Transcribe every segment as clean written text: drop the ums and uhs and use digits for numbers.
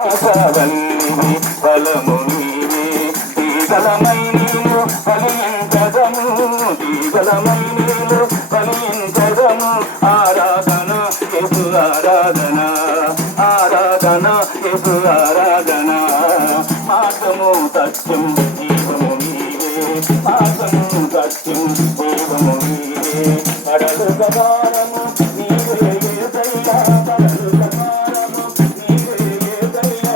ఆశావల్లివి బలము నీవే తీగలమై నీవు ఫలించదము తీగలమై నీవు ఫలించదము ఆరాధన యేసు ఆరాధన ఆరాధన యేసు ఆరాధన మార్గము సత్యం జీవము నీవే మార్గము సత్యం జీవము నీవే కడలు గవారము నీవే యేసయ్యా కడలు గవారము నీవే యేసయ్యా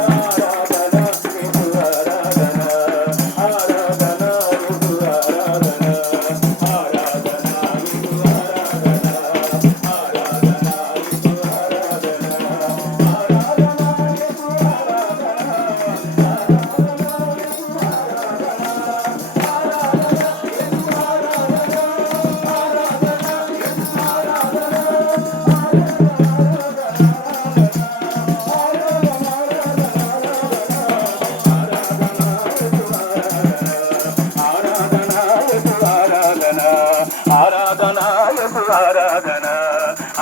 ఆరాధన యేసు ఆరాధన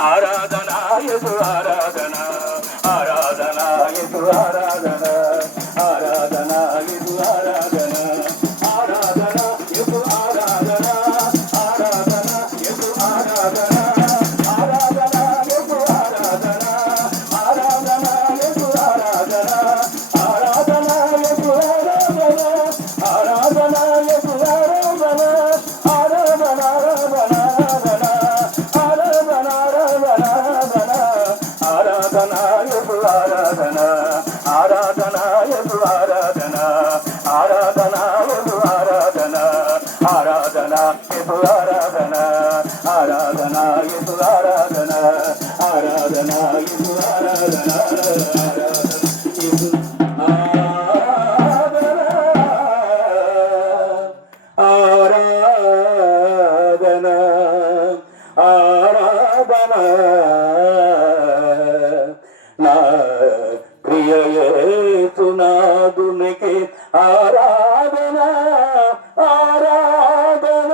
ఆరాధన యేసు ఆరాధన ఆరాధన యేసు ఆరాధన ఆరాధన యేసు ఆరాధన ఆరాధన యేసు ఆరాధన ఆరాధన యేసు ఆరాధన ఆరాధన యేసు ఆరాధన ఆరాధన యేసు ఆరాధన ఆరాధన యేసు ఆరాధన ఆరాధన యేసు ఆరాధన ఆరాధన యేసు ఆరాధన ఆరాధన యేసు ఆరాధన ఆరాధన యేసు ఆరాధన ఆరాధన యేసు ఆరాధన ఆరాధన ఆరాధన యేసు ఆరాధన ఆరాధన యేసు ఆరాధన ఆరాధన యేసు ఆరాధన ఆరాధన యేసు ఆరాధన ఆరాధన యేసు ఆరాధన ఆరాధన ఆరాధన నా ప్రియ యేసునాథునికి ఆరాధన ఆరాధన